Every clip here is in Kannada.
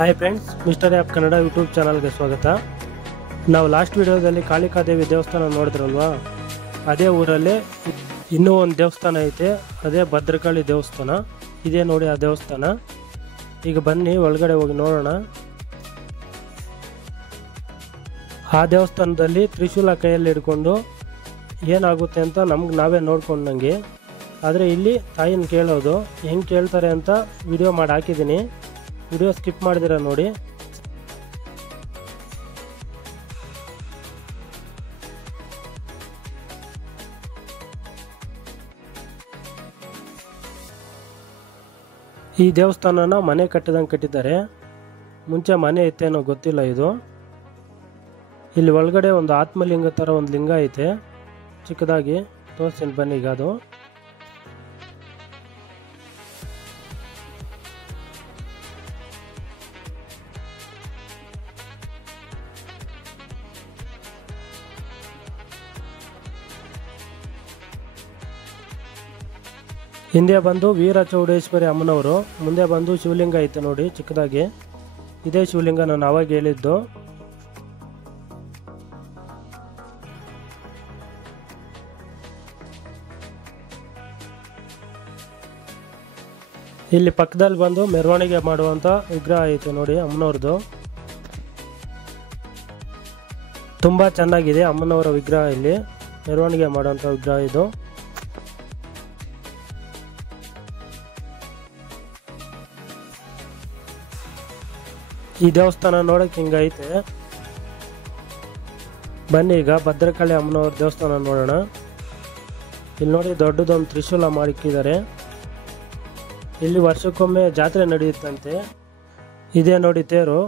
Hi friends, mister app Kannada YouTube ಚಾನಲ್ಗೆ ಸ್ವಾಗತ. ನಾವು ಲಾಸ್ಟ್ ವಿಡಿಯೋದಲ್ಲಿ ಕಾಳಿಕಾದೇವಿ ದೇವಸ್ಥಾನ ನೋಡಿದ್ರಲ್ವಾ, ಅದೇ ಊರಲ್ಲಿ ಇನ್ನೂ ಒಂದು ದೇವಸ್ಥಾನ ಐತೆ. ಅದೇ ಭದ್ರಕಾಳಿ ದೇವಸ್ಥಾನ. ಇದೇ ನೋಡಿ ಆ ದೇವಸ್ಥಾನ. ಈಗ ಬನ್ನಿ ಒಳಗಡೆ ಹೋಗಿ ನೋಡೋಣ. ಆ ದೇವಸ್ಥಾನದಲ್ಲಿ ತ್ರಿಶೂಲ ಕೈಯಲ್ಲಿ ಹಿಡ್ಕೊಂಡು ಏನಾಗುತ್ತೆ ಅಂತ ನಮ್ಗೆ ನಾವೇ ನೋಡ್ಕೊಂಡಂಗೆ. ಆದರೆ ಇಲ್ಲಿ ತಾಯಿನ ಕೇಳೋದು ಹೆಂಗೆ ಕೇಳ್ತಾರೆ ಅಂತ ವಿಡಿಯೋ ಮಾಡಿ ಹಾಕಿದ್ದೀನಿ. ವಿಡಿಯೋ ಸ್ಕಿಪ್ ಮಾಡಿದಿರ ನೋಡಿ. ಈ ದೇವಸ್ಥಾನನ ಮನೆ ಕಟ್ಟಿದಂಗೆ ಕಟ್ಟಿದ್ದಾರೆ. ಮುಂಚೆ ಮನೆ ಇತ್ತೇನೋ ಗೊತ್ತಿಲ್ಲ. ಇದು ಇಲ್ಲಿ ಒಳಗಡೆ ಒಂದು ಆತ್ಮಲಿಂಗ ಥರ ಒಂದು ಲಿಂಗ ಐತೆ, ಚಿಕ್ಕದಾಗಿ ತೋರಿಸ್ತೀನಿ ಬನ್ನಿ. ಈಗ ಅದು ಹಿಂದೆ ಬಂದು ವೀರಚೌಡೇಶ್ವರಿ ಅಮ್ಮನವರು, ಮುಂದೆ ಬಂದು ಶಿವಲಿಂಗ ಐತೆ ನೋಡಿ ಚಿಕ್ಕದಾಗಿ. ಇದೇ ಶಿವಲಿಂಗ ನಾನು ಅವಾಗ ಹೇಳಿದ್ದು. ಇಲ್ಲಿ ಪಕ್ಕದಲ್ಲಿ ಬಂದು ಮೆರವಣಿಗೆ ಮಾಡುವಂತ ವಿಗ್ರಹ ಐತೆ ನೋಡಿ ಅಮ್ಮನವ್ರದ್ದು. ತುಂಬಾ ಚೆನ್ನಾಗಿದೆ ಅಮ್ಮನವರ ವಿಗ್ರಹ. ಇಲ್ಲಿ ಮೆರವಣಿಗೆ ಮಾಡುವಂತ ವಿಗ್ರಹ ಇದು. ಈ ದೇವಸ್ಥಾನ ನೋಡಕ್ಕೆ ಹಿಂಗೈತೆ. ಬನ್ನಿ ಈಗ ಭದ್ರಕಾಳಿ ಅಮ್ಮನವ್ರ ದೇವಸ್ಥಾನ ನೋಡೋಣ. ಇಲ್ಲಿ ನೋಡಿ ದೊಡ್ಡದೊಂದು ತ್ರಿಶೂಲ ಮಾಡಿಕ್ಕಿದ್ದಾರೆ. ಇಲ್ಲಿ ವರ್ಷಕ್ಕೊಮ್ಮೆ ಜಾತ್ರೆ ನಡೆಯುತ್ತಂತೆ. ಇದೇ ನೋಡಿ ತೇರು,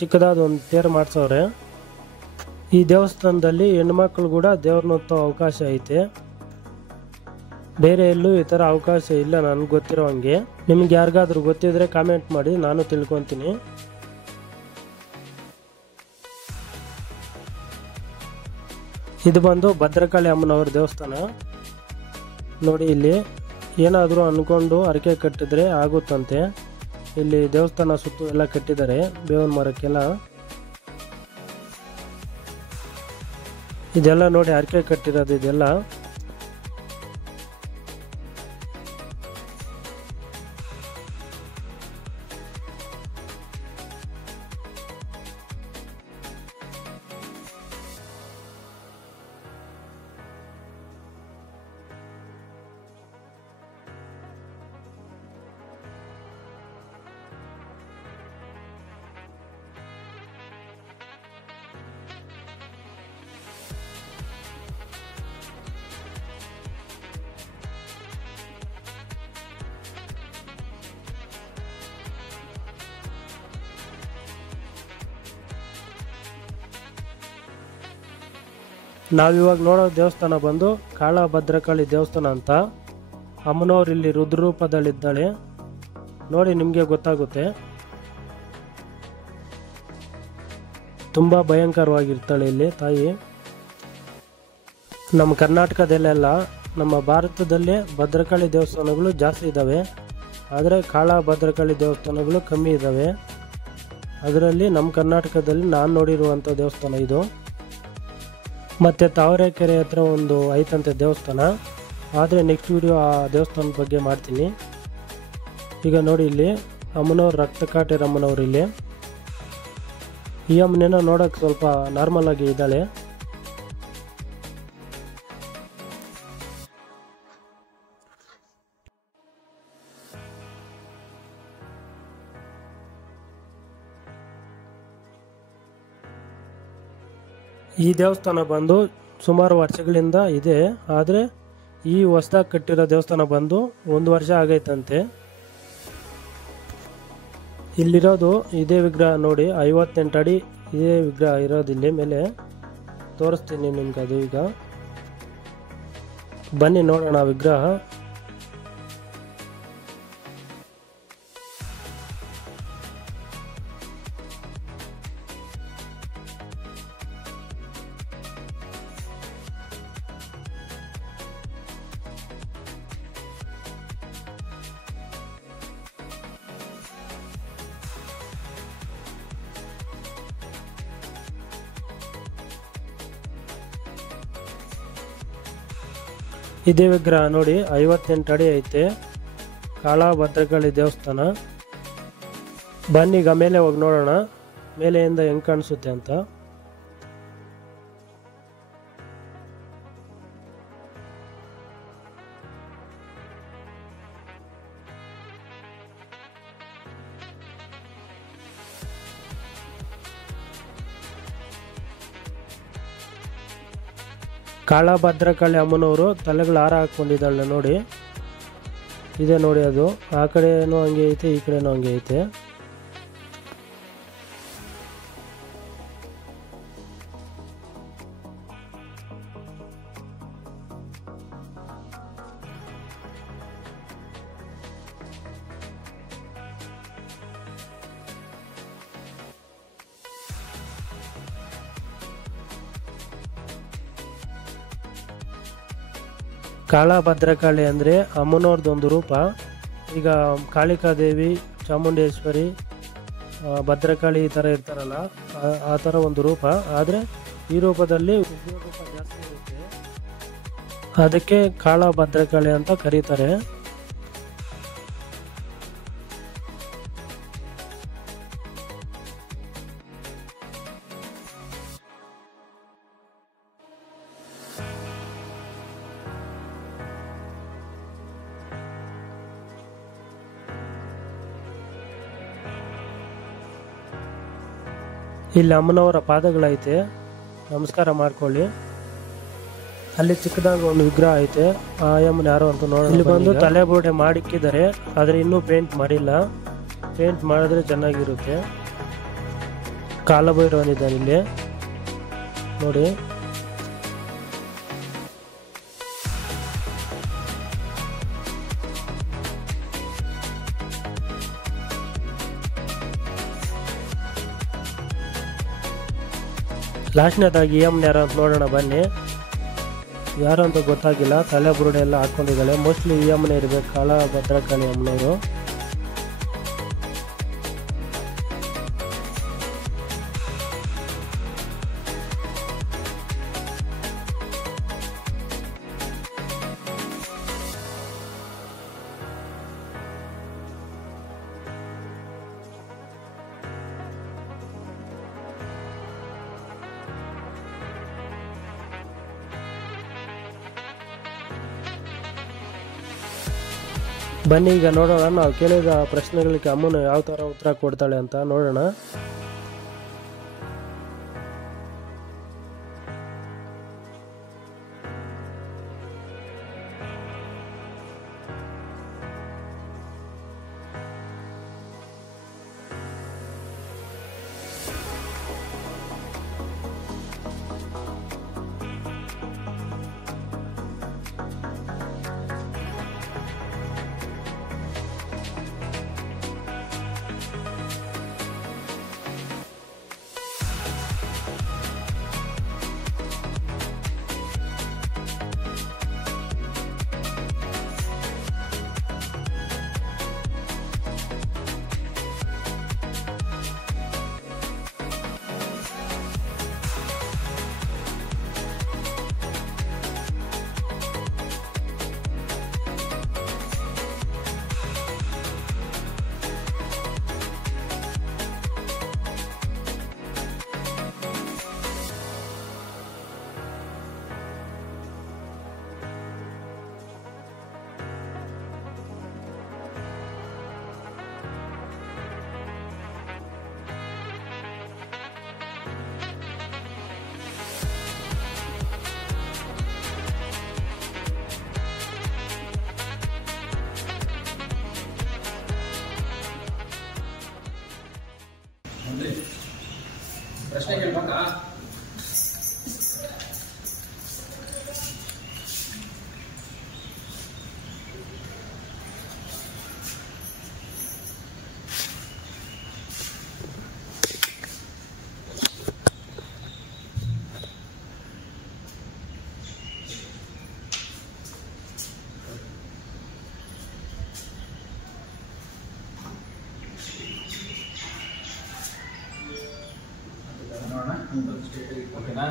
ಚಿಕ್ಕದಾದ ಒಂದು ತೇರು ಮಾಡಿಸೋರೆ. ಈ ದೇವಸ್ಥಾನದಲ್ಲಿ ಹೆಣ್ಮಕ್ಳು ಕೂಡ ದೇವ್ರನ್ನ ಹೊತ್ತೋ ಅವಕಾಶ ಐತೆ. ಬೇರೆ ಎಲ್ಲೂ ಈ ಥರ ಅವಕಾಶ ಇಲ್ಲ ನನಗೆ ಗೊತ್ತಿರೋ ಹಂಗೆ. ನಿಮ್ಗೆ ಯಾರಿಗಾದ್ರೂ ಗೊತ್ತಿದ್ರೆ ಕಾಮೆಂಟ್ ಮಾಡಿ, ನಾನು ತಿಳ್ಕೊತೀನಿ. ಇದು ಬಂದು ಭದ್ರಕಾಳಿ ಅಮ್ಮನವ್ರ ದೇವಸ್ಥಾನ ನೋಡಿ. ಇಲ್ಲಿ ಏನಾದರೂ ಅಂದ್ಕೊಂಡು ಹರಕೆ ಕಟ್ಟಿದ್ರೆ ಆಗುತ್ತಂತೆ. ಇಲ್ಲಿ ದೇವಸ್ಥಾನ ಸುತ್ತು ಎಲ್ಲ ಕಟ್ಟಿದ್ದಾರೆ, ಬೇವಿನ ಮರಕ್ಕೆಲ್ಲ. ಇದೆಲ್ಲ ನೋಡಿ ಹರಕೆ ಕಟ್ಟಿರೋದು ಇದೆಲ್ಲ. ನಾವಿವಾಗ ನೋಡೋ ದೇವಸ್ಥಾನ ಬಂದು ಕಾಳ ಭದ್ರಕಾಳಿ ದೇವಸ್ಥಾನ ಅಂತ. ಅಮ್ಮನವ್ರು ಇಲ್ಲಿ ರುದ್ರರೂಪದಲ್ಲಿದ್ದಾಳೆ ನೋಡಿ, ನಿಮಗೆ ಗೊತ್ತಾಗುತ್ತೆ. ತುಂಬಾ ಭಯಂಕರವಾಗಿರ್ತಾಳೆ ಇಲ್ಲಿ ತಾಯಿ. ನಮ್ಮ ಕರ್ನಾಟಕದಲ್ಲೆಲ್ಲ, ನಮ್ಮ ಭಾರತದಲ್ಲೇ ಭದ್ರಕಾಳಿ ದೇವಸ್ಥಾನಗಳು ಜಾಸ್ತಿ ಇದ್ದಾವೆ. ಆದರೆ ಕಾಳ ಭದ್ರಕಾಳಿ ದೇವಸ್ಥಾನಗಳು ಕಮ್ಮಿ ಇದ್ದಾವೆ. ಅದರಲ್ಲಿ ನಮ್ಮ ಕರ್ನಾಟಕದಲ್ಲಿ ನಾನು ನೋಡಿರುವಂಥ ದೇವಸ್ಥಾನ ಇದು. ಮತ್ತು ತಾವರೆಕೆರೆ ಹತ್ರ ಒಂದು ಐತಂತೆ ದೇವಸ್ಥಾನ. ಆದರೆ ನೆಕ್ಸ್ಟ್ ವಿಡಿಯೋ ಆ ದೇವಸ್ಥಾನದ ಬಗ್ಗೆ ಮಾಡ್ತೀನಿ. ಈಗ ನೋಡಿ ಇಲ್ಲಿ ಅಮ್ಮನವ್ರು, ರಕ್ತ ಕಾಟೇರ ಅಮ್ಮನವ್ರು. ಇಲ್ಲಿ ಈ ಅಮ್ಮನೇನ ನೋಡೋಕೆ ಸ್ವಲ್ಪ ನಾರ್ಮಲ್ ಆಗಿ ಇದ್ದಾಳೆ. ಈ ದೇವಸ್ಥಾನ ಬಂದು ಸುಮಾರು ವರ್ಷಗಳಿಂದ ಇದೆ. ಆದರೆ ಈ ಹೊಸದಾಗಿ ಕಟ್ಟಿರೋ ದೇವಸ್ಥಾನ ಬಂದು 1 ವರ್ಷ ಆಗೈತಂತೆ. ಇಲ್ಲಿರೋದು ಇದೇ ವಿಗ್ರಹ ನೋಡಿ, 58 ಅಡಿ ಇದೇ ವಿಗ್ರಹ ಇರೋದಿಲ್ಲಿ ಮೇಲೆ. ತೋರಿಸ್ತೀನಿ ನಿಮ್ಗೆ ಅದು. ಈಗ ಬನ್ನಿ ನೋಡೋಣ ವಿಗ್ರಹ. ಇದೇ ವಿಗ್ರಹ ನೋಡಿ 58 ಅಡಿ ಐತೆ, ಕಾಳಭದ್ರಕಾಳಿ ದೇವಸ್ಥಾನ. ಬನ್ನಿ ಈಗ ಮೇಲೆ ಹೋಗಿ ನೋಡೋಣ ಮೇಲೆಯಿಂದ ಹೆಂಗೆ ಕಾಣಿಸುತ್ತೆ ಅಂತ. ಕಾಳಭದ್ರಕಾಳಿ ಅಮ್ಮನವರು ತಲೆಗಳು ಹಾರ ಹಾಕೊಂಡಿದ್ದಾಳೆ ನೋಡಿ. ಇದೆ ನೋಡಿ, ಅದು ಆ ಕಡೆನೂ ಹಂಗೆ ಐತೆ, ಈ ಕಡೆನೂ ಹಂಗೆ ಐತೆ. ಕಾಳಭದ್ರಕಾಳಿ ಅಂದರೆ ಅಮ್ಮನವ್ರದ್ದೊಂದು ರೂಪ. ಈಗ ಕಾಳಿಕಾದೇವಿ, ಚಾಮುಂಡೇಶ್ವರಿ, ಭದ್ರಕಾಳಿ ಈ ಥರ ಇರ್ತಾರಲ್ಲ, ಆ ಥರ ಒಂದು ರೂಪ. ಆದರೆ ಈ ರೂಪದಲ್ಲಿ ಉಗ್ರ ರೂಪ ಜಾಸ್ತಿ ಇರುತ್ತೆ, ಅದಕ್ಕೆ ಕಾಳಭದ್ರಕಾಳಿ ಅಂತ ಕರೀತಾರೆ. ಇಲ್ಲಿ ಅಮ್ಮನವರ ಪಾದಗಳೈತೆ, ನಮಸ್ಕಾರ ಮಾಡ್ಕೊಳ್ಳಿ. ಅಲ್ಲಿ ಚಿಕ್ಕದಾಗಿ ಒಂದು ವಿಗ್ರಹ ಐತೆ, ಆ ಅಮ್ಮನ ಯಾರು ಅಂತ ನೋಡಿ. ಇಲ್ಲಿ ಬಂದು ತಲೆ ಬೋಡೆ ಮಾಡಿಕ್ಕಿದ್ದಾರೆ, ಆದರೆ ಇನ್ನೂ ಪೇಂಟ್ ಮಾಡಿಲ್ಲ. ಪೇಂಟ್ ಮಾಡಿದ್ರೆ ಚೆನ್ನಾಗಿರುತ್ತೆ. ಕಾಲಭೈರವನಿದ್ದಾನೆ ಇಲ್ಲಿ ನೋಡಿ. ಲಾಸ್ಟ್ನೇದಾಗಿ ಅಮ್ಮನ ಯಾರು ಅಂತ ನೋಡೋಣ ಬನ್ನಿ. ಯಾರು ಅಂತ ಗೊತ್ತಾಗಿಲ್ಲ, ತಲೆ ಬುರುಡೆ ಎಲ್ಲ ಹಾಕೊಂಡಿದ್ದಾಳೆ. ಮೋಸ್ಟ್ಲಿ ಈ ಅಮ್ಮನೇ ಇರಬೇಕು, ಕಾಳಭದ್ರಕಾಳಿ ಅಮ್ಮನವರು. ಬನ್ನಿ ಈಗ ನೋಡೋಣ, ನಾವು ಕೇಳಿದ ಪ್ರಶ್ನೆಗಳಿಗೆ ಅಮ್ಮನು ಯಾವ ಥರ ಉತ್ತರ ಕೊಡ್ತಾಳೆ ಅಂತ ನೋಡೋಣ. ಪ್ರಶ್ನೆ ಕೇಳ್ಬೇಕಾ? ಓಕೆನಾ?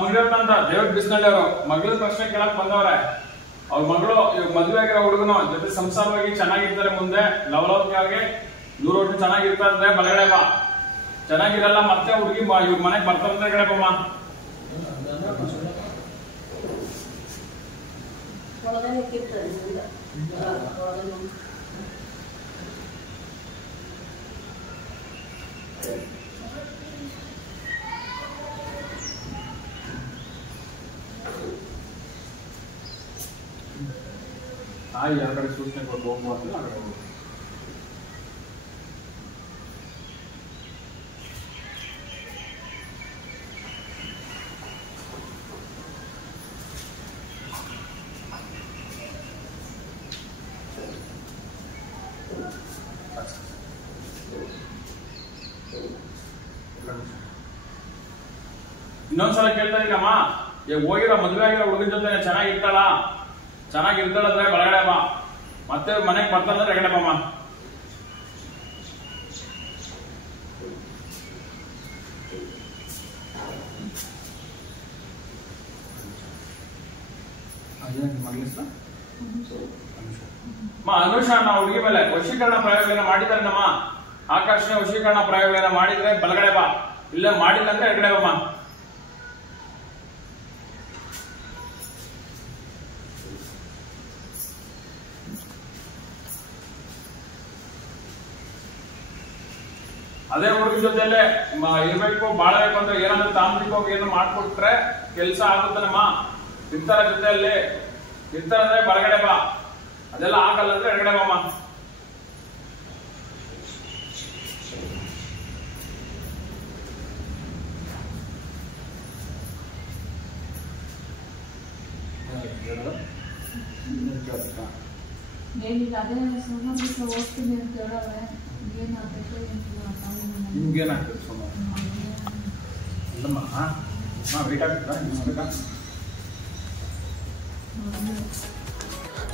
ಮುನಿರತ್ನ ಅಂತ ದೇವ್ರ ಬಿಸ್ನಳ್ಳಿ ಅವರು ಮಗಳ ಪ್ರಶ್ನೆ ಕೇಳಕ್ ಬಂದವ್ರೆ. ಅವ್ರ ಮಗಳು ಮದುವೆ ಆಗಿರೋ ಹುಡುಗನು ಜೊತೆ ಸಂಸಾರವಾಗಿ ಚೆನ್ನಾಗಿರ್ತಾರೆ, ಮುಂದೆ ಲವಲವಿಕೆಯಾಗಿ 100 ವರ್ಷ ಚೆನ್ನಾಗಿರ್ತಾರೆ ಅಂದ್ರೆ ಬಲಗಡೆ ಬಾ. ಚೆನ್ನಾಗಿರಲ್ಲ ಮತ್ತೆ ಹುಡುಗಿ ಇವ್ರ ಮನೆಗೆ ಬರ್ತಾರೆ ಕಡೆ ಬಮ್ಮ. ತಾಯಿ ಯಾವ ಕಡೆ ಸೂಚನೆ ಕೊಟ್ಟು ಹೋಗ್ಬೋದು ಆ ಕಡೆ ಹೋಗ್ಬೋದು. ಇನ್ನೊಂದ್ಸಲ ಕೇಳ್ತಾ ಇದೀರಮ್ಮ, ಹೋಗಿರೋ ಮದುವೆ ಆಗಿರೋ ಹುಡುಗನ ಜೊತೆ ಚೆನ್ನಾಗಿರ್ತಾಳಂದ್ರೆ ಒಳಗಡೆ ಬಾ, ಮತ್ತೆ ಮನೆಗೆ ಬರ್ತಾನಂದ್ರೆ ಎಗಡೆ ಬಮ್ಮ. ಅನುಷ ಅನ್ನೋ ಹುಡುಗಿ ಮೇಲೆ ವಶೀಕರಣ ಪ್ರಯೋಗಗಳನ್ನ ಮಾಡಿದ್ದಾರೆ ನಮ್ಮ ಆಕಾಶನ ವಶೀಕರಣ ಪ್ರಯೋಗಗಳನ್ನ ಮಾಡಿದ್ರೆ ಬಲಗಡೆ ಬಾ, ಇಲ್ಲ ಮಾಡಿಲ್ಲ ಅಂದ್ರೆ ಎಗಡೆ ಬಮ್ಮ. ಅದೇ ಹುಡುಗನ ಜೊತೆಲೆ ಇರ್ಬೇಕು, ಬಾಳಬೇಕು ಅಂದ್ರೆ ಏನಾದ್ರು ತಾಂತ್ರಿಕವಾಗಿ ಏನು ಮಾಡ್ಕೊಟ್ರೆ ಕೆಲ್ಸ ಆಗುತ್ತನಮ್ಮ. ಇರ್ತಾರ ಜೊತೆಯಲ್ಲಿ ಇರ್ತಾರಂದ್ರೆ ಬಲಗಡೆ ಬಾ, ಅದೆಲ್ಲ ಆಗಲ್ಲ ಅಂದ್ರೆ ಎಡಗಡೆ ಬಾಮ್ಮ.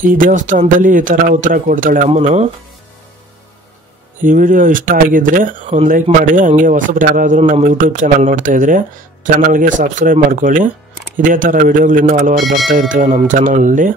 ಈ ದೇವಸ್ಥಾನದಲ್ಲಿ ಈ ತರ ಉತ್ತರ ಕೊಡ್ತಾಳೆ ಅಮ್ಮನು. ಈ ವಿಡಿಯೋ ಇಷ್ಟ ಆಗಿದ್ರೆ ಒಂದು ಲೈಕ್ ಮಾಡಿ, ಹಂಗೆ ಹೊಸಬ್ರು ಯಾರಾದರೂ ನಮ್ಮ ಯೂಟ್ಯೂಬ್ ಚಾನಲ್ ನೋಡ್ತಾ ಇದ್ರೆ ಚಾನಲ್ಗೆ ಸಬ್ಸ್ಕ್ರೈಬ್ ಮಾಡ್ಕೊಳ್ಳಿ. ಇದೇ ಥರ ವಿಡಿಯೋಗಳು ಇನ್ನೂ ಹಲವಾರು ಬರ್ತಾ ಇರ್ತವೆ ನಮ್ಮ ಚಾನಲಲ್ಲಿ.